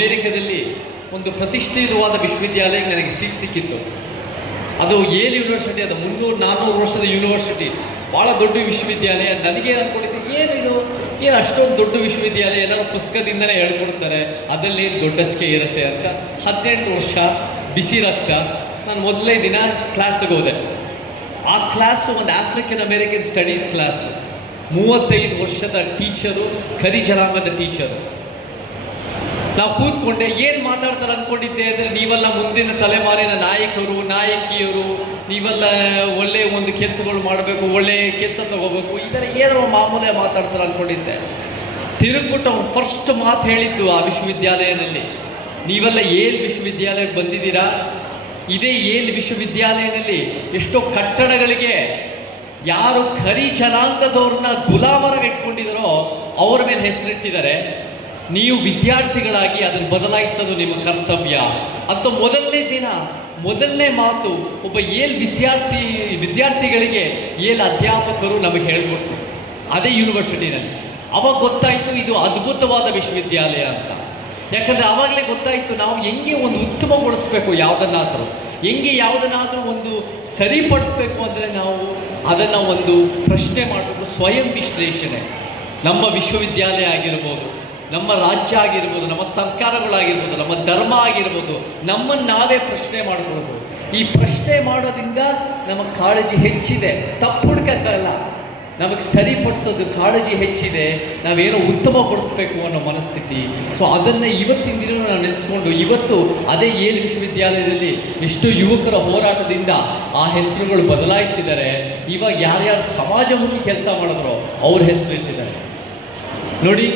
ಅಮೇರಿಕದಲ್ಲಿ ಒಂದು ಪ್ರತಿಷ್ಠಿತವಾದ ವಿಶ್ವವಿದ್ಯಾಲಯಕ್ಕೆ ನನಗೆ ಸೀಟ್ ಸಿಕ್ಕಿತ್ತು. ಅದು ಏಲ್ ಯೂನಿವರ್ಸಿಟಿ, ಅದು ಮುನ್ನೂರು ನಾನ್ನೂರು ವರ್ಷದ ಯೂನಿವರ್ಸಿಟಿ. ಭಾಳ ದೊಡ್ಡ ವಿಶ್ವವಿದ್ಯಾಲಯ. ನನಗೆ ಅನ್ಕೊಂಡಿದ್ದೆ ಏನಿದು ಏನು ಅಷ್ಟೊಂದು ದೊಡ್ಡ ವಿಶ್ವವಿದ್ಯಾಲಯ? ಎಲ್ಲರೂ ಪುಸ್ತಕದಿಂದಲೇ ಹೇಳ್ಕೊಡ್ತಾರೆ. ಅದರಲ್ಲಿ ಏನು ದೊಡ್ಡಸ್ಕೆ ಇರುತ್ತೆ ಅಂತ. ಹದಿನೆಂಟು ವರ್ಷ ಬಿಸಿ ರಕ್ತ. ನಾನು ಮೊದಲನೇ ದಿನ ಕ್ಲಾಸಿಗೆ ಹೋದೆ. ಆ ಕ್ಲಾಸು ಒಂದು ಆಫ್ರಿಕನ್ ಅಮೇರಿಕನ್ ಸ್ಟಡೀಸ್ ಕ್ಲಾಸು. ಮೂವತ್ತೈದು ವರ್ಷದ ಟೀಚರು ಕರಿ ಜನಾಂಗದ ಟೀಚರು. ನಾವು ಕೂತ್ಕೊಂಡೆ ಏನು ಮಾತಾಡ್ತಾರೆ ಅಂದ್ಕೊಂಡಿದ್ದೆ ಅಂದರೆ ನೀವೆಲ್ಲ ಮುಂದಿನ ತಲೆಮಾರಿನ ನಾಯಕರು, ನಾಯಕಿಯರು, ನೀವೆಲ್ಲ ಒಳ್ಳೆಯ ಒಂದು ಕೆಲಸಗಳು ಮಾಡಬೇಕು ಒಳ್ಳೆಯ ಕೆಲಸ ತಗೋಬೇಕು ಥರ ಏನೋ ಮಾಮೂಲೆ ಮಾತಾಡ್ತಾರೆ ಅಂದ್ಕೊಂಡಿದ್ದೆ ತಿರುಗ್ಬಿಟ್ಟು ಫಸ್ಟ್ ಮಾತು ಹೇಳಿದ್ದು ಆ ವಿಶ್ವವಿದ್ಯಾಲಯದಲ್ಲಿ ನೀವೆಲ್ಲ ಏಳು ವಿಶ್ವವಿದ್ಯಾಲಯಕ್ಕೆ ಬಂದಿದ್ದೀರಾ? ಇದೇ ಏಳು ವಿಶ್ವವಿದ್ಯಾಲಯದಲ್ಲಿ ಎಷ್ಟೋ ಕಟ್ಟಡಗಳಿಗೆ ಯಾರು ಖರಿ ಜನಾಂಗದವ್ರನ್ನ ಗುಲಾಮರಾಗಿ ಇಟ್ಕೊಂಡಿದ್ದಾರೋ, ಅವ್ರ ಮೇಲೆ ಹೆಸರಿಟ್ಟಿದ್ದಾರೆ. ನೀವು ವಿದ್ಯಾರ್ಥಿಗಳಾಗಿ ಅದನ್ನು ಬದಲಾಯಿಸೋದು ನಿಮ್ಮ ಕರ್ತವ್ಯ. ಅಂತ ಮೊದಲನೇ ದಿನ, ಮೊದಲನೇ ಮಾತು ಒಬ್ಬ ಏಲ್ ವಿದ್ಯಾರ್ಥಿ, ವಿದ್ಯಾರ್ಥಿಗಳಿಗೆ ಏಲ್ ಅಧ್ಯಾಪಕರು ನಮಗೆ ಹೇಳ್ಕೊಟ್ರು. ಅದೇ ಯೂನಿವರ್ಸಿಟಿನಲ್ಲಿ. ಅವಾಗ ಗೊತ್ತಾಯಿತು ಇದು ಅದ್ಭುತವಾದ ವಿಶ್ವವಿದ್ಯಾಲಯ ಅಂತ. ಯಾಕಂದರೆ ಆವಾಗಲೇ ಗೊತ್ತಾಯಿತು ನಾವು ಹೆಂಗೆ ಒಂದು ಉತ್ತಮಗೊಳಿಸ್ಬೇಕು ಯಾವುದನ್ನಾದರೂ. ಹೆಂಗೆ ಯಾವುದನ್ನಾದರೂ ಒಂದು ಸರಿಪಡಿಸ್ಬೇಕು ಅಂದರೆ ನಾವು ಅದನ್ನು ಒಂದು ಪ್ರಶ್ನೆ ಮಾಡಬೇಕು. ಸ್ವಯಂ ವಿಶ್ಲೇಷಣೆ. ನಮ್ಮ ವಿಶ್ವವಿದ್ಯಾಲಯ ಆಗಿರ್ಬೋದು ನಮ್ಮ ರಾಜ್ಯ ಆಗಿರ್ಬೋದು, ನಮ್ಮ ಸರ್ಕಾರಗಳಾಗಿರ್ಬೋದು, ನಮ್ಮ ಧರ್ಮ ಆಗಿರ್ಬೋದು, ನಮ್ಮನ್ನು ನಾವೇ ಪ್ರಶ್ನೆ ಮಾಡ್ಕೊಳ್ಬೋದು. ಈ ಪ್ರಶ್ನೆ ಮಾಡೋದ್ರಿಂದ ನಮ್ಮ ಕಾಳಜಿ ಹೆಚ್ಚಿದೆ. ತಪ್ಪು ಹುಡ್ಕಕ್ಕಲ್ಲ ನಮಗೆ ಸರಿಪಡಿಸೋದು ಕಾಳಜಿ ಹೆಚ್ಚಿದೆ. ನಾವೇನೋ ಉತ್ತಮಪಡಿಸ್ಬೇಕು ಅನ್ನೋ ಮನಸ್ಥಿತಿ. ಸೊ ಅದನ್ನು ಇವತ್ತಿನ ದಿನ ನಾವು ನೆನೆಸ್ಕೊಂಡು, ಇವತ್ತು ಅದೇ ಏಲ್ ವಿಶ್ವವಿದ್ಯಾಲಯದಲ್ಲಿ ಎಷ್ಟು ಯುವಕರ ಹೋರಾಟದಿಂದ ಆ ಹೆಸರುಗಳು ಬದಲಾಯಿಸಿದ್ದಾರೆ ಇವಾಗ ಯಾರ್ಯಾರು ಸಮಾಜಮುಖಿ ಕೆಲಸ ಮಾಡಿದ್ರೋ ಅವ್ರ ಹೆಸರು ಇಟ್ಟಿದ್ದಾರೆ. ನೋಡಿ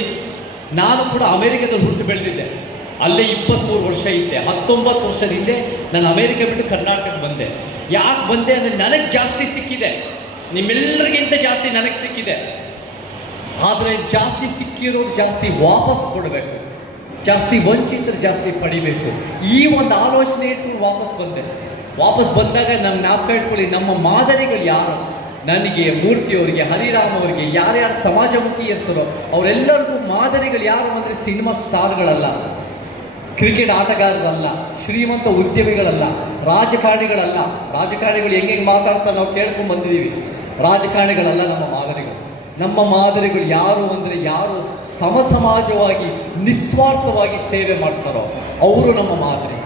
ನಾನು ಕೂಡ ಅಮೇರಿಕದಲ್ಲಿ ಹುಟ್ಟು ಬೆಳೆದಿದ್ದೆ. ಅಲ್ಲೇ ಇಪ್ಪತ್ತ್ಮೂರು ವರ್ಷ ಇದ್ದೆ. ಹತ್ತೊಂಬತ್ತು ವರ್ಷದ ಹಿಂದೆ ನಾನು ಅಮೇರಿಕ ಬಿಟ್ಟು ಕರ್ನಾಟಕಕ್ಕೆ ಬಂದೆ. ಯಾಕೆ ಬಂದೆ ಅಂದರೆ ನನಗೆ ಜಾಸ್ತಿ ಸಿಕ್ಕಿದೆ. ನಿಮ್ಮೆಲ್ಲರಿಗಿಂತ ಜಾಸ್ತಿ ನನಗೆ ಸಿಕ್ಕಿದೆ. ಆದರೆ ಜಾಸ್ತಿ ಸಿಕ್ಕಿರೋರು ಜಾಸ್ತಿ ವಾಪಸ್ ಕೊಡಬೇಕು. ಜಾಸ್ತಿ ವಂಚಿತರು ಜಾಸ್ತಿ ಪಡಿಬೇಕು. ಈ ಒಂದು ಆಲೋಚನೆ ಇಟ್ಕೊಂಡು ವಾಪಸ್ ಬಂದೆ. ವಾಪಸ್ ಬಂದಾಗ ನಮ್ಮ ಜ್ಞಾಪಕ ನಮ್ಮ ಮಾದರಿಗಳು ಯಾರು? ನನಗೆ ಮೂರ್ತಿಯವರಿಗೆ ಹರಿರಾಮ್ ಅವರಿಗೆ ಯಾರ್ಯಾರು ಹೆಸರು, ಅವರೆಲ್ಲರಿಗೂ ಮಾದರಿಗಳು ಯಾರು ಅಂದರೆ ಸಿನಿಮಾ ಸ್ಟಾರ್ಗಳಲ್ಲ. ಕ್ರಿಕೆಟ್ ಆಟಗಾರರಲ್ಲ, ಶ್ರೀಮಂತ ಉದ್ಯಮಿಗಳಲ್ಲ, ರಾಜಕಾರಣಿಗಳಲ್ಲ. ರಾಜಕಾರಣಿಗಳು ಹೆಂಗೆ ಮಾತಾಡ್ತಾ ನಾವು ಕೇಳ್ಕೊಂಡು ಬಂದಿದ್ದೀವಿ ರಾಜಕಾರಣಿಗಳಲ್ಲ ನಮ್ಮ ಮಾದರಿಗಳು. ನಮ್ಮ ಮಾದರಿಗಳು ಯಾರು ಅಂದರೆ ಯಾರು ಸಮಸಮಾಜವಾಗಿ, ನಿಸ್ವಾರ್ಥವಾಗಿ ಸೇವೆ ಮಾಡ್ತಾರೋ ಅವರು ನಮ್ಮ ಮಾದರಿ.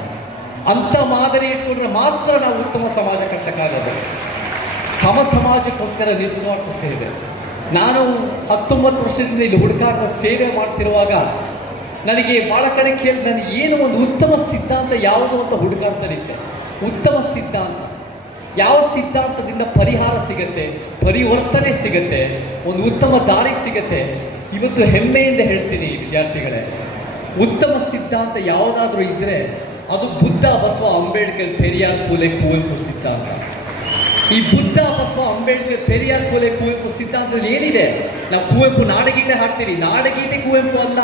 ಅಂಥ ಮಾದರಿ ಇಟ್ಕೊಂಡ್ರೆ ಮಾತ್ರ ನಾವು ಉತ್ತಮ ಸಮಾಜ ಕಟ್ಟಕ್ಕಾಗೋದು ಸಮ ಸಮಾಜಕ್ಕೋಸ್ಕರ ನಿಸ್ವಾರ್ಥ ಸೇವೆ. ನಾನು ಹತ್ತೊಂಬತ್ತು ವರ್ಷದಿಂದ ಇಲ್ಲಿ ಹುಡುಕಾಟ ಸೇವೆ ಮಾಡ್ತಿರುವಾಗ ನನಗೆ ಭಾಳ ಕಡೆ ಕೇಳಿ ನನಗೆ ಏನು ಒಂದು ಉತ್ತಮ ಸಿದ್ಧಾಂತ ಯಾವುದು ಅಂತ ಹುಡುಕಾಡ್ತಾನಿದ್ದೆ. ಉತ್ತಮ ಸಿದ್ಧಾಂತ. ಯಾವ ಸಿದ್ಧಾಂತದಿಂದ ಪರಿಹಾರ ಸಿಗತ್ತೆ? ಪರಿವರ್ತನೆ ಸಿಗತ್ತೆ? ಒಂದು ಉತ್ತಮ ದಾರಿ ಸಿಗತ್ತೆ? ಇವತ್ತು ಹೆಮ್ಮೆಯಿಂದ ಹೇಳ್ತೀನಿ ವಿದ್ಯಾರ್ಥಿಗಳೇ. ಉತ್ತಮ ಸಿದ್ಧಾಂತ ಯಾವುದಾದ್ರೂ ಇದ್ದರೆ ಅದು ಬುದ್ಧ ಬಸವ ಅಂಬೇಡ್ಕರ್, ಪೆರಿಯಾರ್, ಕೂಲೆ, ಕುವೆಂಪು ಸಿದ್ಧಾಂತ. ಈ ಬುದ್ಧ ಬಸವ ಅಂಬೇಡ್ಕರ್ ಪೆರಿಯಾರ್ ಕೊಲೆ ಕುವೆಂಪು ಸಿದ್ಧಾಂತದಲ್ಲಿ ಏನಿದೆ? ನಾವು ಕುವೆಂಪು ನಾಡಗೀತೆ ಹಾಕ್ತೀವಿ ನಾಡಗೀತೆ ಕುವೆಂಪು ಅಲ್ಲ.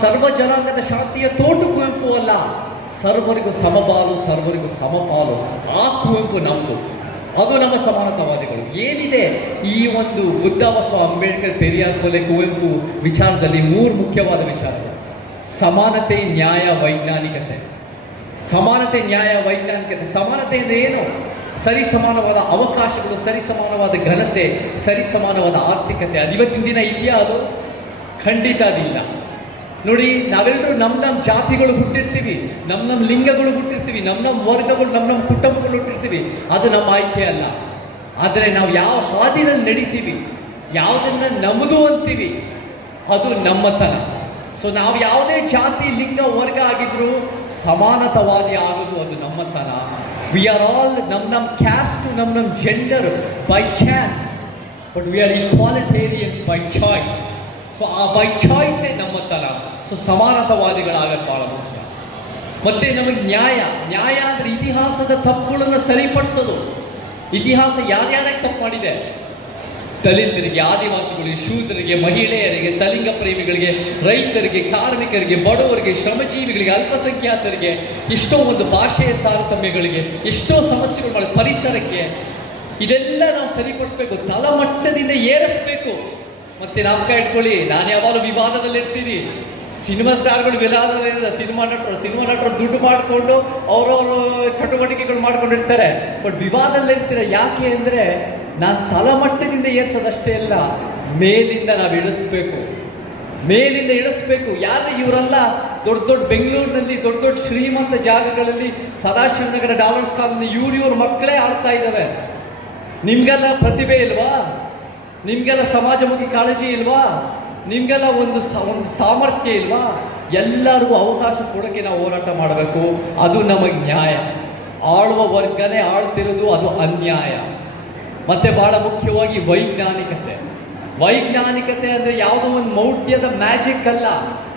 ಸರ್ವ ಜನಾಂಗದ ಶಾಂತಿಯ ತೋಟು ಕುವೆಂಪು ಅಲ್ಲ. ಸರ್ವರಿಗೂ ಸಮಬಾಲು, ಸರ್ವರಿಗೂ ಸಮಪಾಲು. ಆ ಕುವೆಂಪು ನಮ್ಮದು ಅದು ನಮ್ಮ ಸಮಾನತಾವಾದಿಗಳು. ಏನಿದೆ? ಈ ಒಂದು ಬುದ್ಧ ಬಸವ ಅಂಬೇಡ್ಕರ್ ಪೆರಿಯಾರ್ ಕೊಲೆ ಕುವೆಂಪು ವಿಚಾರದಲ್ಲಿ ಮೂರು ಮುಖ್ಯವಾದ ವಿಚಾರಗಳು. ಸಮಾನತೆ, ನ್ಯಾಯ, ವೈಜ್ಞಾನಿಕತೆ. ಸಮಾನತೆ, ನ್ಯಾಯ, ವೈಜ್ಞಾನಿಕತೆ. ಸಮಾನತೆ ಅಂದರೆ ಏನು? ಸರಿ ಸಮಾನವಾದ ಅವಕಾಶಗಳು ಸರಿ ಸಮಾನವಾದ ಘನತೆ ಸರಿ ಸಮಾನವಾದ ಆರ್ಥಿಕತೆ. ಅದು ಇವತ್ತಿನ ದಿನ ಇದೆಯಾ ಅದು? ಖಂಡಿತ ಅದಿಲ್ಲ. ನೋಡಿ ನಾವೆಲ್ಲರೂ ನಮ್ಮ ನಮ್ಮ ಜಾತಿಗಳು ಹುಟ್ಟಿರ್ತೀವಿ ನಮ್ಮ ನಮ್ಮ ಲಿಂಗಗಳು ಹುಟ್ಟಿರ್ತೀವಿ ನಮ್ಮ ನಮ್ಮ ವರ್ಗಗಳು ನಮ್ಮ ನಮ್ಮ ಕುಟುಂಬಗಳು ಹುಟ್ಟಿರ್ತೀವಿ. ಅದು ನಮ್ಮ ಆಯ್ಕೆ ಅಲ್ಲ. ಆದರೆ ನಾವು ಯಾವ ಹಾದಿನಲ್ಲಿ ನಡೀತೀವಿ, ಯಾವುದನ್ನು ನಮ್ಮದು ಅಂತೀವಿ, ಅದು ನಮ್ಮತನ ಸೊ ನಾವು ಯಾವುದೇ ಜಾತಿ, ಲಿಂಗ, ವರ್ಗ ಆಗಿದ್ರು ಸಮಾನತವಾದಿ ಆಗೋದು ಅದು ನಮ್ಮತನ ವಿ ಆರ್ ಆಲ್ ನಮ್ಮ ನಮ್ಮ ಕ್ಯಾಸ್ಟ್ ನಮ್ಮ ನಮ್ಮ gender by chance but we are egalitarians by choice so ಆ ಬೈ ಚಾಯ್ಸೇ ನಮ್ಮತನ ಸೊ ಸಮಾನತವಾದಿಗಳಾಗಕ್ಕೆ ಭಾಳ ಮುಖ್ಯ. ಮತ್ತೆ ನಮಗೆ ನ್ಯಾಯ. ನ್ಯಾಯ ಅಂದರೆ ಇತಿಹಾಸದ ತಪ್ಪುಗಳನ್ನು ಸರಿಪಡಿಸೋದು. ಇತಿಹಾಸ ಯಾರ್ಯಾರಿಗೆ ತಪ್ಪು ಮಾಡಿದೆ? ದಲಿತರಿಗೆ, ಆದಿವಾಸಿಗಳಿಗೆ, ಶೂದ್ರರಿಗೆ, ಮಹಿಳೆಯರಿಗೆ, ಸಲಿಂಗ ಪ್ರೇಮಿಗಳಿಗೆ, ರೈತರಿಗೆ, ಕಾರ್ಮಿಕರಿಗೆ, ಬಡವರಿಗೆ, ಶ್ರಮಜೀವಿಗಳಿಗೆ, ಅಲ್ಪಸಂಖ್ಯಾತರಿಗೆ, ಎಷ್ಟೋ ಒಂದು ಭಾಷೆಯ ತಾರತಮ್ಯಗಳಿಗೆ, ಎಷ್ಟೋ ಸಮಸ್ಯೆಗಳು ಪರಿಸರಕ್ಕೆ ಇದೆಲ್ಲ ನಾವು ಸರಿಪಡಿಸ್ಬೇಕು. ತಲಮಟ್ಟದಿಂದ ಏರಿಸ್ಬೇಕು. ಮತ್ತೆ ನಾಮಕ ಇಟ್ಕೊಳ್ಳಿ, ನಾನು ಯಾವಾಗಲೂ ವಿವಾದದಲ್ಲಿ ಇರ್ತೀನಿ ಸಿನಿಮಾ ಸ್ಟಾರ್ಗಳು ಇಲ್ಲ ಸಿನಿಮಾ ನಟರು ಸಿನಿಮಾ ನಟರು ದುಡ್ಡು ಮಾಡಿಕೊಂಡು, ಅವರವರು ಚಟುವಟಿಕೆಗಳು ಮಾಡ್ಕೊಂಡಿರ್ತಾರೆ. ಬಟ್ ವಿವಾದದಲ್ಲಿ ಇರ್ತೀರ ಯಾಕೆ ಅಂದರೆ ನಾನು ತಲಮಟ್ಟದಿಂದ ಏರ್ಸೋದಷ್ಟೇ ಅಲ್ಲ, ಮೇಲಿಂದ ನಾವು ಇಳಿಸ್ಬೇಕು. ಮೇಲಿಂದ ಇಳಿಸ್ಬೇಕು. ಯಾರು ಇವರೆಲ್ಲ ದೊಡ್ಡ ದೊಡ್ಡ ಬೆಂಗಳೂರಿನಲ್ಲಿ, ದೊಡ್ಡ ದೊಡ್ಡ ಶ್ರೀಮಂತ ಜಾಗಗಳಲ್ಲಿ ಸದಾಶಿವನಗರ ಡಾಲರ್ಸ್ ಕಾಲದಲ್ಲಿ ಇವ್ರು ಇವ್ರ ಮಕ್ಕಳೇ ಆಡ್ತಾ ಇದ್ದಾವೆ ನಿಮಗೆಲ್ಲ ಪ್ರತಿಭೆ ಇಲ್ವಾ? ನಿಮಗೆಲ್ಲ ಸಮಾಜಮುಖಿ ಕಾಳಜಿ ಇಲ್ವಾ? ನಿಮಗೆಲ್ಲ ಒಂದು ಒಂದು ಸಾಮರ್ಥ್ಯ ಇಲ್ವಾ? ಎಲ್ಲರಿಗೂ ಅವಕಾಶ ಕೊಡೋಕ್ಕೆ ನಾವು ಹೋರಾಟ ಮಾಡಬೇಕು. ಅದು ನಮಗೆ ನ್ಯಾಯ. ಆಳುವ ವರ್ಗನೇ ಆಳ್ತಿರೋದು, ಅದು ಅನ್ಯಾಯ. ಮತ್ತೆ ಬಹಳ ಮುಖ್ಯವಾಗಿ ವೈಜ್ಞಾನಿಕತೆ. ವೈಜ್ಞಾನಿಕತೆ ಅಂದ್ರೆ ಯಾವುದೋ ಒಂದು ಮೌಢ್ಯದ ಮ್ಯಾಜಿಕ್ ಅಲ್ಲ.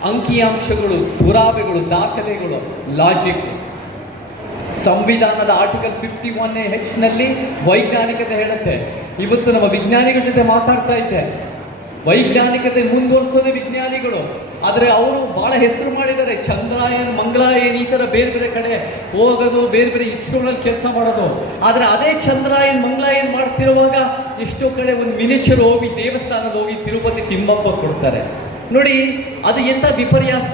ಅಂಕಿಅಂಶಗಳು, ಪುರಾವೆಗಳು, ದಾಖಲೆಗಳು ಲಾಜಿಕ್ ಸಂವಿಧಾನದ ಆರ್ಟಿಕಲ್ ಫಿಫ್ಟಿ ಒನ್ ಹೆಚ್ನಲ್ಲಿ ವೈಜ್ಞಾನಿಕತೆ ಹೇಳುತ್ತೆ. ಇವತ್ತು ನಮ್ಮ ವಿಜ್ಞಾನಿಗಳ ಜೊತೆ ಮಾತಾಡ್ತಾ ಇದ್ದೆ. ವೈಜ್ಞಾನಿಕತೆ ಮುಂದುವರಿಸೋದೇ ವಿಜ್ಞಾನಿಗಳು. ಆದರೆ ಅವರು ಬಹಳ ಹೆಸರು ಮಾಡಿದ್ದಾರೆ. ಚಂದ್ರಾಯನ್, ಮಂಗಳಾಯನ್ ಈ ಥರ ಬೇರೆ ಬೇರೆ ಕಡೆ ಹೋಗೋದು, ಬೇರೆ ಬೇರೆ ಇಸ್ರೋನಲ್ಲಿ ಕೆಲಸ ಮಾಡೋದು. ಆದರೆ ಅದೇ ಚಂದ್ರಾಯನ್, ಮಂಗಳಾಯನ್ ಮಾಡ್ತಿರುವಾಗ ಎಷ್ಟೋ ಕಡೆ ಒಂದು ಮಿನಿಚರ್ ಹೋಗಿ ದೇವಸ್ಥಾನದ ಹೋಗಿ ತಿರುಪತಿ ತಿಮ್ಮಪ್ಪ ಕೊಡ್ತಾರೆ. ನೋಡಿ, ಅದು ಎಂಥ ವಿಪರ್ಯಾಸ.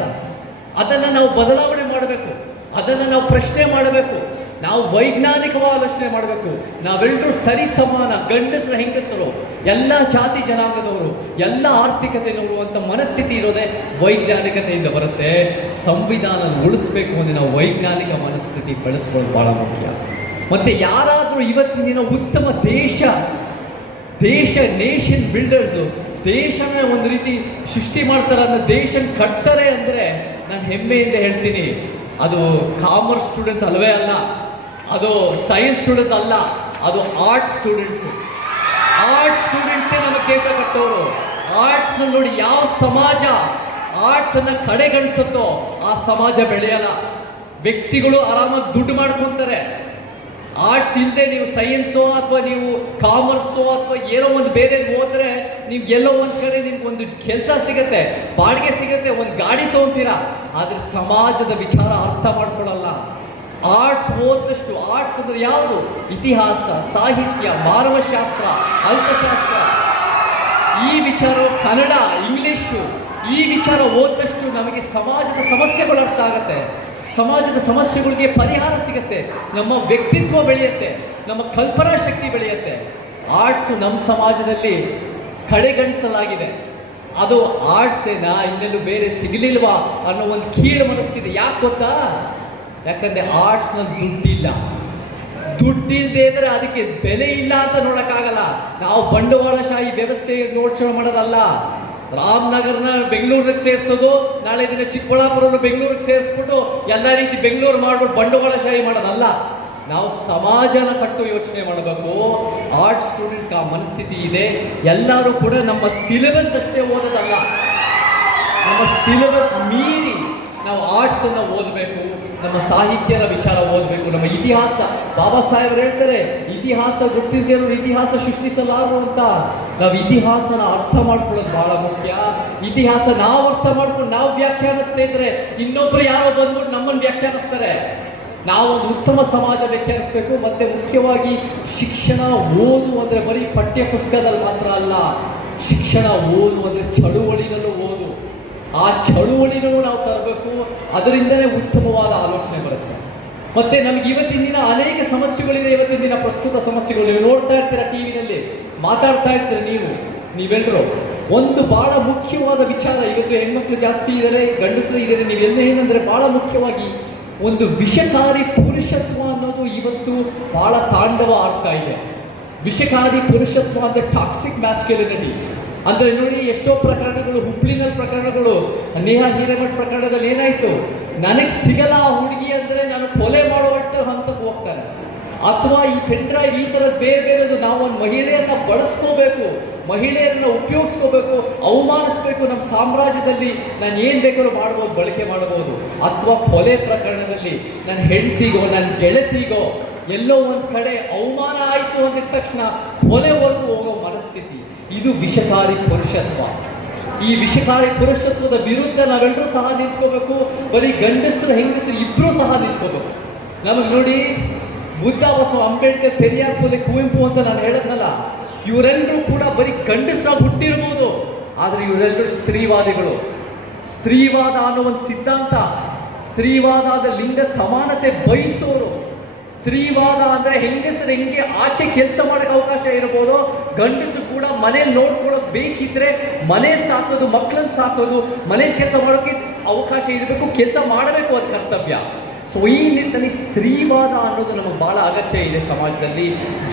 ಅದನ್ನು ನಾವು ಬದಲಾವಣೆ ಮಾಡಬೇಕು. ಅದನ್ನು ನಾವು ಪ್ರಶ್ನೆ ಮಾಡಬೇಕು. ನಾವು ವೈಜ್ಞಾನಿಕವಾಗಿ ಆಲೋಚನೆ ಮಾಡಬೇಕು. ನಾವೆಲ್ಲರೂ ಸರಿ ಸಮಾನ, ಗಂಡಸರ ಹೆಂಗಸರು, ಎಲ್ಲ ಜಾತಿ ಜನಾಂಗದವರು, ಎಲ್ಲ ಆರ್ಥಿಕತೆಯವರು ಅಂತ ಮನಸ್ಥಿತಿ ಇರೋದೇ ವೈಜ್ಞಾನಿಕತೆಯಿಂದ ಬರುತ್ತೆ. ಸಂವಿಧಾನ ಉಳಿಸ್ಬೇಕು ಅಂದರೆ ನಾವು ವೈಜ್ಞಾನಿಕ ಮನಸ್ಥಿತಿ ಬೆಳೆಸ್ಕೊಳ್ಳೋದು ಬಹಳ ಮುಖ್ಯ. ಮತ್ತು ಯಾರಾದರೂ ಇವತ್ತಿನ ದಿನ ಉತ್ತಮ ದೇಶ ದೇಶ ನೇಷನ್ ಬಿಲ್ಡರ್ಸು ದೇಶನ ಒಂದು ರೀತಿ ಸೃಷ್ಟಿ ಮಾಡ್ತಾರೆ ಅನ್ನೋ ದೇಶ ಕಟ್ತಾರೆ ಅಂದರೆ ನಾನು ಹೆಮ್ಮೆಯಿಂದ ಹೇಳ್ತೀನಿ. ಅದು ಕಾಮರ್ಸ್ ಸ್ಟೂಡೆಂಟ್ಸ್ ಅಲ್ವೇ ಅಲ್ಲ. ಅದು ಸೈನ್ಸ್ ಸ್ಟೂಡೆಂಟ್ ಅಲ್ಲ, ಅದು ಆರ್ಟ್ಸ್ ಸ್ಟೂಡೆಂಟ್ಸ್ ಆರ್ಟ್ಸ್ ಸ್ಟೂಡೆಂಟ್ಸೇ ನಮ್ಮ ಕೇಶ ಕಟ್ಟೋರು. ಆರ್ಟ್ಸ್ ನೋಡಿ ಯಾವ ಸಮಾಜ ಆರ್ಟ್ಸ್ ಅನ್ನ ಕಡೆಗಣಿಸುತ್ತೋ ಆ ಸಮಾಜ ಬೆಳೆಯಲ್ಲ. ವ್ಯಕ್ತಿಗಳು ಆರಾಮಾಗಿ ದುಡ್ಡು ಮಾಡ್ಕೊಂತಾರೆ. ಆರ್ಟ್ಸ್ ಇಲ್ಲದೆ ನೀವು ಸೈನ್ಸು ಅಥವಾ ನೀವು ಕಾಮರ್ಸು ಅಥವಾ ಏನೋ ಒಂದು ಬೇರೆ ಹೋದ್ರೆ ನಿಮ್ಗೆ ಎಲ್ಲೋ ಒಂದು ಕಡೆ ನಿಮ್ಗೆ ಒಂದು ಕೆಲಸ ಸಿಗುತ್ತೆ, ಬಾಡಿಗೆ ಸಿಗುತ್ತೆ, ಒಂದು ಗಾಡಿ ತೊಗೊಂತೀರಾ. ಆದರೆ ಸಮಾಜದ ವಿಚಾರ ಅರ್ಥ ಮಾಡ್ಕೊಳ್ಳಲ್ಲ. ಆರ್ಟ್ಸ್ ಓದಿದಷ್ಟು ಆರ್ಟ್ಸ್ ಅಂದ್ರೆ ಯಾವುದು? ಇತಿಹಾಸ, ಸಾಹಿತ್ಯ, ಮಾನವಶಾಸ್ತ್ರ, ಅಲ್ಪಶಾಸ್ತ್ರ. ಈ ವಿಚಾರ ಕನ್ನಡ, ಇಂಗ್ಲಿಷು, ಈ ವಿಚಾರ ಓದಿದಷ್ಟು ನಮಗೆ ಸಮಾಜದ ಸಮಸ್ಯೆಗಳು ಅರ್ಥ ಆಗುತ್ತೆ. ಸಮಾಜದ ಸಮಸ್ಯೆಗಳಿಗೆ ಪರಿಹಾರ ಸಿಗುತ್ತೆ. ನಮ್ಮ ವ್ಯಕ್ತಿತ್ವ ಬೆಳೆಯುತ್ತೆ. ನಮ್ಮ ಕಲ್ಪನಾ ಶಕ್ತಿ ಬೆಳೆಯುತ್ತೆ. ಆರ್ಟ್ಸ್ ನಮ್ಮ ಸಮಾಜದಲ್ಲಿ ಕಡೆಗಣಿಸಲಾಗಿದೆ. ಅದು ಆರ್ಟ್ಸ್ ಏನಾ ಇನ್ನೆಲ್ಲೂ ಬೇರೆ ಸಿಗಲಿಲ್ವಾ ಅನ್ನೋ ಒಂದು ಕೀಳು ಮನಸ್ಥಿತಿ. ಯಾಕೆ ಗೊತ್ತಾ? ಯಾಕಂದ್ರೆ ಆರ್ಟ್ಸ್ನಲ್ಲಿ ದುಡ್ಡಿಲ್ಲ. ದುಡ್ಡಿಲ್ಲದೆ ಇದ್ರೆ ಅದಕ್ಕೆ ಬೆಲೆ ಇಲ್ಲ ಅಂತ ನೋಡೋಕ್ಕಾಗಲ್ಲ. ನಾವು ಬಂಡವಾಳಶಾಹಿ ವ್ಯವಸ್ಥೆ ನೋಡ್ಚೋ ಮಾಡೋದಲ್ಲ ರಾಮನಗರನ ಬೆಂಗಳೂರಿಗೆ ಸೇರಿಸೋದು, ನಾಳೆ ದಿನ ಚಿಕ್ಕಬಳ್ಳಾಪುರನ ಬೆಂಗಳೂರಿಗೆ ಸೇರಿಸ್ಬಿಟ್ಟು ಎಲ್ಲ ರೀತಿ ಬೆಂಗಳೂರು ಮಾಡ್ಬಿಟ್ಟು ಬಂಡವಾಳಶಾಹಿ ಮಾಡೋದಲ್ಲ. ನಾವು ಸಮಾಜನ ಕಟ್ಟು ಯೋಚನೆ ಮಾಡಬೇಕು. ಆರ್ಟ್ಸ್ ಸ್ಟೂಡೆಂಟ್ಸ್ಗೆ ಆ ಮನಸ್ಥಿತಿ ಇದೆ. ಎಲ್ಲರೂ ಕೂಡ ನಮ್ಮ ಸಿಲೆಬಸ್ ಅಷ್ಟೇ ಓದೋದಲ್ಲ. ನಮ್ಮ ಸಿಲೆಬಸ್ ಮೀರಿ ನಾವು ಆರ್ಟ್ಸನ್ನು ಓದಬೇಕು. ನಮ್ಮ ಸಾಹಿತ್ಯದ ವಿಚಾರ ಓದಬೇಕು, ನಮ್ಮ ಇತಿಹಾಸ. ಬಾಬಾ ಸಾಹೇಬ್ರು ಹೇಳ್ತಾರೆ, ಇತಿಹಾಸ ಗೊತ್ತಿದ್ದವರು ಇತಿಹಾಸ ಸೃಷ್ಟಿಸಲಾಗುವಂತ. ನಾವು ಇತಿಹಾಸನ ಅರ್ಥ ಮಾಡ್ಕೊಳ್ಳೋದು ಬಹಳ ಮುಖ್ಯ. ಇತಿಹಾಸ ನಾವು ಅರ್ಥ ಮಾಡ್ಕೊಂಡು ನಾವು ವ್ಯಾಖ್ಯಾನಿಸ್ತಾ ಇದ್ರೆ ಇನ್ನೊಬ್ರು ಯಾರೋ ಬಂದ್ಬಿಟ್ಟು ನಮ್ಮನ್ನು ವ್ಯಾಖ್ಯಾನಿಸ್ತಾರೆ. ನಾವು ಒಂದು ಉತ್ತಮ ಸಮಾಜ ವ್ಯಾಖ್ಯಾನಿಸ್ಬೇಕು, ಮತ್ತೆ ಮುಖ್ಯವಾಗಿ ಶಿಕ್ಷಣ ಓದು ಅಂದ್ರೆ ಬರೀ ಪಠ್ಯ ಪುಸ್ತಕದಲ್ಲಿ ಮಾತ್ರ ಅಲ್ಲ, ಶಿಕ್ಷಣ ಓದು ಅಂದ್ರೆ ಓದು ಆ ಚಳುವಳಿನೂ ನಾವು ತರಬೇಕು, ಅದರಿಂದಲೇ ಉತ್ತಮವಾದ ಆಲೋಚನೆ ಬರುತ್ತೆ. ಮತ್ತೆ ನಮ್ಗೆ ಇವತ್ತಿನ ದಿನ ಅನೇಕ ಸಮಸ್ಯೆಗಳಿದೆ ಇವತ್ತಿನ ದಿನ ಪ್ರಸ್ತುತ ಸಮಸ್ಯೆಗಳು. ನೀವು ನೋಡ್ತಾ ಇರ್ತೀರ ಟಿವಿನಲ್ಲಿ? ಮಾತಾಡ್ತಾ ಇರ್ತೀರ ನೀವು? ನೀವೆಲ್ಲರೂ ಒಂದು ಬಹಳ ಮುಖ್ಯವಾದ ವಿಚಾರ, ಇವತ್ತು ಹೆಣ್ಮಕ್ಳು ಜಾಸ್ತಿ ಇದ್ದಾರೆ, ಗಂಡಸರು ಇದ್ದಾರೆ ನೀವೆಲ್ಲ ಏನಂದ್ರೆ ಬಹಳ ಮುಖ್ಯವಾಗಿ ಒಂದು ವಿಷಕಾರಿ ಪುರುಷತ್ವ ಅನ್ನೋದು ಇವತ್ತು ಬಹಳ ತಾಂಡವ ಆಗ್ತಾ ಇದೆ. ವಿಷಕಾರಿ ಪುರುಷತ್ವ ಅಂದ್ರೆ ಟಾಕ್ಸಿಕ್ ಮ್ಯಾಸ್ಕ್ಯುಲಿನಿಟಿ ಅಂದ್ರೆ ನೋಡಿ ಎಷ್ಟೋ ಪ್ರಕರಣಗಳು ಹುಬ್ಳಿನಲ್ಲಿ ಪ್ರಕರಣಗಳು, ನೇಹ ಹಿರೇಮಠ್ ಪ್ರಕರಣದಲ್ಲಿ ಏನಾಯ್ತು? ನನಗೆ ಸಿಗಲ್ಲ ಆ ಹುಡುಗಿ ಅಂದ್ರೆ ನಾನು ಕೊಲೆ ಮಾಡುವಷ್ಟು ಹಂತಕ್ಕೆ ಹೋಗ್ತಾನೆ. ಅಥವಾ ಈ ಪೆಂಡ್ರ ಈ ಥರದ್ದು ಬೇರೆ ಬೇರೆದು ನಾವು ಒಂದು ಮಹಿಳೆಯರನ್ನ ಬಳಸ್ಕೋಬೇಕು ಮಹಿಳೆಯರನ್ನ ಉಪಯೋಗಿಸ್ಕೋಬೇಕು, ಅವಮಾನಿಸ್ಬೇಕು ನಮ್ಮ ಸಾಮ್ರಾಜ್ಯದಲ್ಲಿ ನಾನು ಏನು ಬೇಕಾದ್ರೂ ಮಾಡ್ಬೋದು, ಬಳಕೆ ಮಾಡಬಹುದು ಅಥವಾ ಕೊಲೆ ಪ್ರಕರಣದಲ್ಲಿ ನನ್ನ ಹೆಂಡತಿಗೋ, ನನ್ನ ಗೆಳತಿಗೋ ಎಲ್ಲೋ ಒಂದು ಕಡೆ ಅವಮಾನ ಆಯಿತು ಅಂದಿದ ತಕ್ಷಣ ಕೊಲೆವರೆಗೂ ಹೋಗೋ ಇದು ವಿಷಕಾರಿ ಪುರುಷತ್ವ. ಈ ವಿಷಕಾರಿ ಪುರುಷತ್ವದ ವಿರುದ್ಧ ನಾವೆಲ್ಲರೂ ಸಹ ನಿಂತ್ಕೋಬೇಕು, ಬರೀ ಗಂಡಸರು, ಹೆಂಗಸರು ಇಬ್ಬರೂ ಸಹ ನಿಂತ್ಕೋಬೇಕು. ನಮಗೆ ನೋಡಿ ಬುದ್ಧ ಬಸವ ಅಂಬೇಡ್ಕರ್ ಪೆರಿಯಾರ್ ಪುಲೆ ಕುವೆಂಪು ಅಂತ ನಾನು ಹೇಳದ್ನಲ್ಲ, ಇವರೆಲ್ಲರೂ ಕೂಡ ಬರೀ ಗಂಡಸರಾಗಿ ಹುಟ್ಟಿರ್ಬೋದು. ಆದರೆ ಇವರೆಲ್ಲರೂ ಸ್ತ್ರೀವಾದಿಗಳು. ಸ್ತ್ರೀವಾದ ಅನ್ನೋ ಒಂದು ಸಿದ್ಧಾಂತ, ಸ್ತ್ರೀವಾದ ಲಿಂಗ ಸಮಾನತೆ ಬಯಸೋರು. ಸ್ತ್ರೀವಾದ ಅಂದ್ರೆ ಹೆಂಗಸರು ಹೆಂಗೆ ಆಚೆ ಕೆಲಸ ಮಾಡಕ್ಕೆ ಅವಕಾಶ ಇರಬಹುದು ಗಂಡಸು ಕೂಡ ಮನೆ ನೋಡ್ಕೊಳ್ಳೋಕೆ ಬೇಕಿದ್ರೆ ಮನೆ ಸಾಕೋದು ಮಕ್ಕಳನ್ನ ಸಾಕೋದು ಮನೆ ಕೆಲಸ ಮಾಡೋಕೆ ಅವಕಾಶ ಇರಬೇಕು, ಕೆಲಸ ಮಾಡಬೇಕು ಅದು ಕರ್ತವ್ಯ. ಸೊ ಈ ನಿಟ್ಟಿನಲ್ಲಿ ಸ್ತ್ರೀವಾದ ಅನ್ನೋದು ನಮಗೆ ಬಹಳ ಅಗತ್ಯ ಇದೆ ಸಮಾಜದಲ್ಲಿ.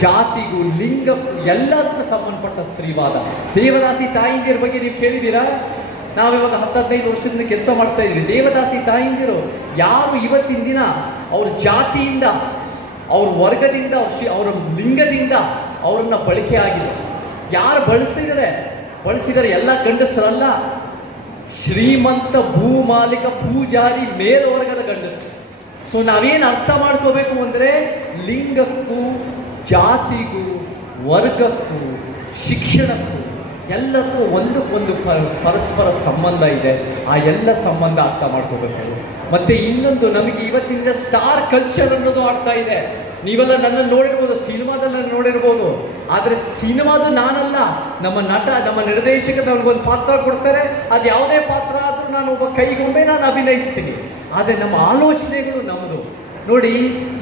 ಜಾತಿಗೂ ಲಿಂಗ ಎಲ್ಲದಕ್ಕೂ ಸಂಬಂಧಪಟ್ಟ ಸ್ತ್ರೀವಾದ. ದೇವದಾಸಿ ತಾಯಿಂದಿರ ಬಗ್ಗೆ ನೀವು ಕೇಳಿದ್ದೀರಾ? ನಾವಿವಾಗ ಹತ್ತು ಹದಿನೈದು ವರ್ಷದಿಂದ ಕೆಲಸ ಮಾಡ್ತಾ ಇದ್ದೀವಿ. ದೇವದಾಸಿ ತಾಯಿಂದಿರು ಯಾರು ಇವತ್ತಿನ ದಿನ ಅವ್ರ ಜಾತಿಯಿಂದ ಅವ್ರ ವರ್ಗದಿಂದ, ಅವ್ರ ಲಿಂಗದಿಂದ ಅವರನ್ನು ಬಳಕೆ ಆಗಿದೆ. ಯಾರು ಬಳಸಿದರೆ ಬಳಸಿದರೆ ಎಲ್ಲ ಗಂಡಸರಲ್ಲ. ಶ್ರೀಮಂತ ಭೂಮಾಲಿಕ ಪೂಜಾರಿ, ಮೇಲ್ವರ್ಗದ ಗಂಡಸರು. ಸೊ ನಾವೇನು ಅರ್ಥ ಮಾಡ್ಕೋಬೇಕು ಅಂದರೆ, ಲಿಂಗಕ್ಕೂ, ಜಾತಿಗೂ, ವರ್ಗಕ್ಕೂ, ಶಿಕ್ಷಣಕ್ಕೂ ಎಲ್ಲದಕ್ಕೂ ಒಂದಕ್ಕೊಂದು ಪರಸ್ಪರ ಸಂಬಂಧ ಇದೆ. ಆ ಎಲ್ಲ ಸಂಬಂಧ ಅರ್ಥ ಮಾಡ್ಕೋಬೇಕು. ಮತ್ತೆ ಇನ್ನೊಂದು ನಮಗೆ ಇವತ್ತಿನ ಸ್ಟಾರ್ ಕಲ್ಚರ್ ಅನ್ನೋದು ಆಗ್ತಾ ಇದೆ. ನೀವೆಲ್ಲ ನನ್ನ ನೋಡಿರ್ಬೋದು, ಸಿನಿಮಾದಲ್ಲಿ ನೋಡಿರ್ಬೋದು. ಆದರೆ ಸಿನಿಮಾದು ನಾನಲ್ಲ. ನಮ್ಮ ನಟ, ನಮ್ಮ ನಿರ್ದೇಶಕ ನನಗೊಂದು ಪಾತ್ರ ಕೊಡ್ತಾರೆ. ಅದು ಯಾವುದೇ ಪಾತ್ರ ಆದರೂ ನಾನು ಒಬ್ಬ ಕೈಗೊಂಬೆ ನಾನು ಅಭಿನಯಿಸ್ತೀನಿ. ಆದರೆ ನಮ್ಮ ಆಲೋಚನೆಗಳು ನಮ್ಮದು. ನೋಡಿ,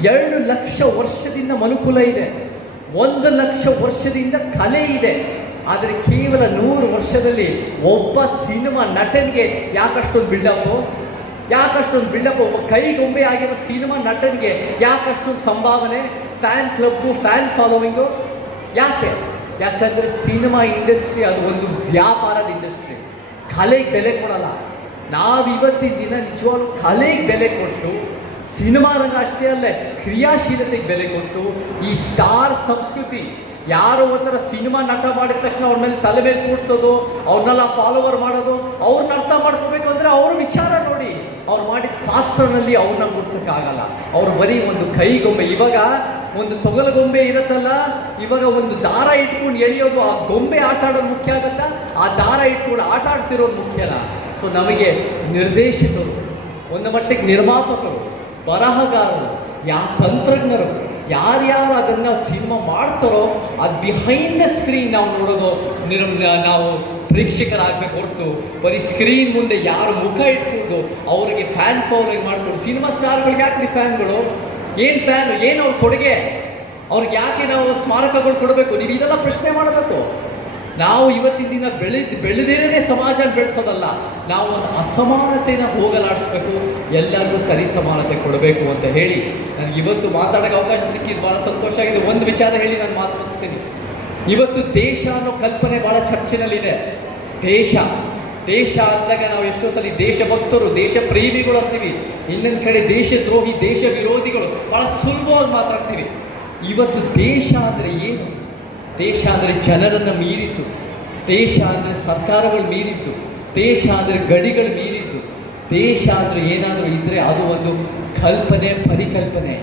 ಎರಡು ಲಕ್ಷ ವರ್ಷದಿಂದ ಮನುಕುಲ ಇದೆ. ಒಂದು ಲಕ್ಷ ವರ್ಷದಿಂದ ಕಲೆ ಇದೆ. ಆದರೆ ಕೇವಲ ನೂರು ವರ್ಷದಲ್ಲಿ ಒಬ್ಬ ಸಿನಿಮಾ ನಟನಿಗೆ ಯಾಕಷ್ಟೊಂದು ಬಿಲ್ಡಪ್ಪು ಯಾಕಷ್ಟೊಂದು ಬಿಲ್ಡಪ್ ಒಬ್ಬ ಕೈಗೊಂಬೆ ಆಗಿರೋ ಸಿನಿಮಾ ನಟನಿಗೆ ಯಾಕಷ್ಟೊಂದು ಸಂಭಾವನೆ ಫ್ಯಾನ್ ಕ್ಲಬ್ಬು ಫ್ಯಾನ್ ಫಾಲೋವಿಂಗು ಯಾಕೆ? ಯಾಕಂದರೆ ಸಿನಿಮಾ ಇಂಡಸ್ಟ್ರಿ ಅದು ಒಂದು ವ್ಯಾಪಾರದ ಇಂಡಸ್ಟ್ರಿ ಕಲೆಗೆ ಬೆಲೆ ಕೊಡಲ್ಲ. ನಾವು ಇವತ್ತಿನ ದಿನ ನಿಜವಾಗ್ಲೂ ಕಲೆಗೆ ಬೆಲೆ ಕೊಟ್ಟು, ಸಿನಿಮಾ ರಂಗ ಅಷ್ಟೇ ಅಲ್ಲೇ ಕ್ರಿಯಾಶೀಲತೆಗೆ ಬೆಲೆ ಕೊಟ್ಟು, ಈ ಸ್ಟಾರ್ ಸಂಸ್ಕೃತಿ ಯಾರೋ ಒಂಥರ ಸಿನಿಮಾ ನಟ ಮಾಡಿದ ತಕ್ಷಣ ಅವ್ರ ಮೇಲೆ ತಲೆ ಮೇಲೆ ಕೂಡಿಸೋದು, ಅವ್ರನ್ನೆಲ್ಲ ಫಾಲೋವರ್ ಮಾಡೋದು, ಅವ್ರನ್ನ ಅರ್ಥ ಮಾಡ್ಕೋಬೇಕು ಅಂದರೆ ಅವ್ರ ವಿಚಾರ ನೋಡಿ. ಅವ್ರು ಮಾಡಿದ ಪಾತ್ರನಲ್ಲಿ ಅವ್ರನ್ನ ಗುಡ್ಸೋಕ್ಕಾಗಲ್ಲ ಅವ್ರು ಬರೀ ಒಂದು ಕೈಗೊಂಬೆ. ಇವಾಗ ಒಂದು ತೊಗಲಗೊಂಬೆ ಇರುತ್ತಲ್ಲ, ಇವಾಗ ಒಂದು ದಾರ ಇಟ್ಕೊಂಡು ಎಳೆಯೋದು ಆ ಗೊಂಬೆ ಆಟ ಆಡೋದು ಮುಖ್ಯ ಆಗುತ್ತಾ? ಆ ದಾರ ಇಟ್ಕೊಂಡು ಆಟ ಆಡ್ತಿರೋದು ಮುಖ್ಯನಾ ಸೊ ನಮಗೆ ನಿರ್ದೇಶಕರು, ಒಂದು ಮಟ್ಟಿಗೆ ನಿರ್ಮಾಪಕರು, ಬರಹಗಾರರು, ಯಾ ತಂತ್ರಜ್ಞರು ಯಾರ್ಯಾರು ಅದನ್ನು ಸಿನಿಮಾ ಮಾಡ್ತಾರೋ, ಅದು ಬಿಹೈಂಡ್ ದ ಸ್ಕ್ರೀನ್ ನಾವು ನೋಡೋದು ನಿರ್ ನಾವು ಪ್ರೇಕ್ಷಕರಾಗಬೇಕು ಹೊರತು, ಬರೀ ಸ್ಕ್ರೀನ್ ಮುಂದೆ ಯಾರು ಮುಖ ಇಟ್ಕೊಂಡು ಅವರಿಗೆ ಫ್ಯಾನ್ ಫಾಲೋ ಮಾಡ್ಕೊಂಡು, ಸಿನಿಮಾ ಸ್ಟಾರ್ಗಳಿಗೆ ಯಾಕ್ರಿ ಫ್ಯಾನ್ಗಳು ಏನು ಫ್ಯಾನ್ ಏನು ಅವ್ರ ಕೊಡುಗೆ? ಅವ್ರಿಗೆ ಯಾಕೆ ನಾವು ಸ್ಮಾರಕಗಳು ಕೊಡಬೇಕು? ನೀವು ಇದೆಲ್ಲ ಪ್ರಶ್ನೆ ಮಾಡಬೇಕು. ನಾವು ಇವತ್ತಿನ ದಿನ ಬೆಳೆ ಬೆಳೆದಿರೇ ಸಮಾಜ ಬೆಳೆಸೋದಲ್ಲ, ನಾವು ಒಂದು ಅಸಮಾನತೆನ ಹೋಗಲಾಡಿಸ್ಬೇಕು ಎಲ್ಲರಿಗೂ ಸರಿ ಸಮಾನತೆ ಕೊಡಬೇಕು ಅಂತ ಹೇಳಿ ನನಗೆ ಇವತ್ತು ಮಾತಾಡೋಕ್ಕೆ ಅವಕಾಶ ಸಿಕ್ಕಿದ್ದು ಭಾಳ ಸಂತೋಷ ಆಗಿದೆ. ಒಂದು ವಿಚಾರ ಹೇಳಿ ನಾನು ಮಾತು ಇವತ್ತು ದೇಶ ಅನ್ನೋ ಕಲ್ಪನೆ ಭಾಳ ಚರ್ಚೆನಲ್ಲಿದೆ. ದೇಶ ದೇಶ ಅಂದಾಗ ನಾವು ಎಷ್ಟೋ ಸಲ ದೇಶಭಕ್ತರು ದೇಶ ಪ್ರೇಮಿಗಳು ಅಂತೀವಿ. ಇನ್ನೊಂದು ಕಡೆ ದೇಶದ್ರೋಹಿ, ದೇಶ ವಿರೋಧಿಗಳು ಭಾಳ ಸುಲಭವಾಗಿ ಮಾತಾಡ್ತೀವಿ. ಇವತ್ತು ದೇಶ ಅಂದರೆ ಏನು? ದೇಶ ಅಂದರೆ ಜನರನ್ನು ಮೀರಿತು ದೇಶ ಅಂದರೆ ಸರ್ಕಾರಗಳು ಮೀರಿತ್ತು. ದೇಶ ಅಂದರೆ ಗಡಿಗಳು ಮೀರಿತ್ತು. ದೇಶ ಅಂದರೆ ಏನಾದರೂ ಇದ್ದರೆ ಅದು ಒಂದು ಕಲ್ಪನೆ, ಪರಿಕಲ್ಪನೆ.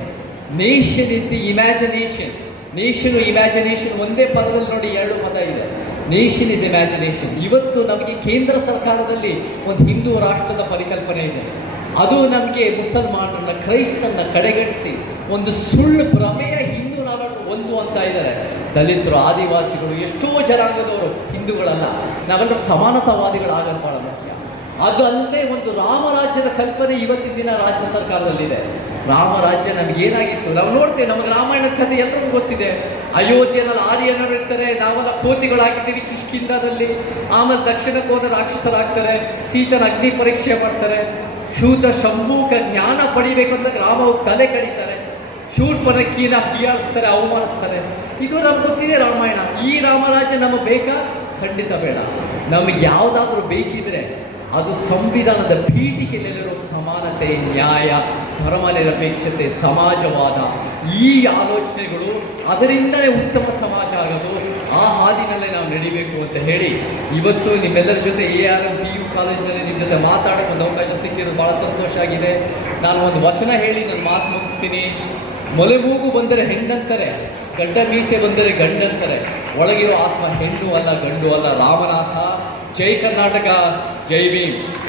Nation is the imagination nation imagination ಒಂದೇ ಪದದಲ್ಲಿ ನೋಡಿ ಎರಡು ಪದ ಇದೆ. ನೇಷನ್ ಇಸ್ ಇಮ್ಯಾಜಿನೇಷನ್ ಇವತ್ತು ನಮಗೆ ಕೇಂದ್ರ ಸರ್ಕಾರದಲ್ಲಿ ಒಂದು ಹಿಂದೂ ರಾಷ್ಟ್ರದ ಪರಿಕಲ್ಪನೆ ಇದೆ. ಅದು ನಮಗೆ ಮುಸಲ್ಮಾನರನ್ನ ಕ್ರೈಸ್ತನ್ನ ಕಡೆಗಣಿಸಿ ಒಂದು ಸುಳ್ಳು ಭ್ರಮೆಯ ಹಿಂದೂ ನಾಡು ಒಂದು ಅಂತ ಇದ್ದಾರೆ. ದಲಿತರು, ಆದಿವಾಸಿಗಳು, ಎಷ್ಟೋ ಜನಾಂಗದವರು, ಹಿಂದೂಗಳಲ್ಲ, ನಾವೆಲ್ಲರೂ ಸಮಾನತಾವಾದಿಗಳಾಗೋದು ಬಹಳ ಮುಖ್ಯ. ಒಂದು ರಾಮರಾಜ್ಯದ ಕಲ್ಪನೆ ಇವತ್ತಿನ ದಿನ ರಾಜ್ಯ ಸರ್ಕಾರದಲ್ಲಿದೆ. ರಾಮರಾಜ್ಯ ನಮಗೇನಾಗಿತ್ತು ನಾವು ನೋಡ್ತೇವೆ, ನಮಗೆ ರಾಮಾಯಣದ ಕಥೆ ಎಲ್ಲರಿಗೂ ಗೊತ್ತಿದೆ. ಅಯೋಧ್ಯೆಯಲ್ಲಿ ಆರ್ಯನರು ಇರ್ತಾರೆ, ನಾವೆಲ್ಲ ಕೋತಿಗಳಾಗಿದ್ದೀವಿ ಕಿಷ್ಕಿಂದದಲ್ಲಿ ಆಮೇಲೆ ದಕ್ಷಿಣಕ್ಕೆ ಹೋದ ರಾಕ್ಷಸರಾಗ್ತಾರೆ, ಸೀತನ ಅಗ್ನಿ ಪರೀಕ್ಷೆ ಮಾಡ್ತಾರೆ. ಶೂತ ಶಂಭೂಕ ಜ್ಞಾನ ಪಡಿಬೇಕು ಅಂತ ರಾಮ ತಲೆ ಕಡಿತಾರೆ. ಶೂರ್ಪನಕ್ಕಿನ ಹೀಯಾಳಿಸ್ತಾರೆ ಅವಮಾನಿಸ್ತಾರೆ. ಇದು ನಮ್ಗೆ ಗೊತ್ತಿದೆ ರಾಮಾಯಣ. ಈ ರಾಮರಾಜ್ಯ ನಮಗೆ ಬೇಕಾ? ಖಂಡಿತ ಬೇಡ. ನಮಗೆ ಯಾವುದಾದ್ರೂ ಬೇಕಿದ್ರೆ ಅದು ಸಂವಿಧಾನದ ಪೀಠಿಕೆಯಲ್ಲಿರೋ ಸಮಾನತೆ, ನ್ಯಾಯ ಧರ್ಮನಿರಪೇಕ್ಷತೆ ಸಮಾಜವಾದ ಈ ಆಲೋಚನೆಗಳು ಅದರಿಂದಲೇ ಉತ್ತಮ ಸಮಾಜ ಆಗೋದು. ಆ ಹಾದಿನಲ್ಲೇ ನಾವು ನಡಿಬೇಕು ಅಂತ ಹೇಳಿ ಇವತ್ತು ನಿಮ್ಮೆಲ್ಲರ ಜೊತೆ A R M P U ಕಾಲೇಜಿನಲ್ಲಿ ನಿಮ್ಮ ಜೊತೆ ಮಾತಾಡೋಕ್ಕೆ ಒಂದು ಅವಕಾಶ ಸಿಕ್ಕಿರೋದು ಭಾಳ ಸಂತೋಷ ಆಗಿದೆ. ನಾನು ಒಂದು ವಚನ ಹೇಳಿ ನನ್ನ ಮಾತು ಮುಗಿಸ್ತೀನಿ. ಮೊಲೆಮೂಗು ಬಂದರೆ ಹೆಣ್ಣಂತಾರೆ ಗಡ್ಡ ಮೀಸೆ ಬಂದರೆ ಗಂಡಂತಾರೆ. ಒಳಗಿರೋ ಆತ್ಮ ಹೆಣ್ಣು ಅಲ್ಲ, ಗಂಡು ಅಲ್ಲ, ರಾಮನಾಥ, ಜೈ ಕರ್ನಾಟಕ, ಜೈ ಭೀಮ್.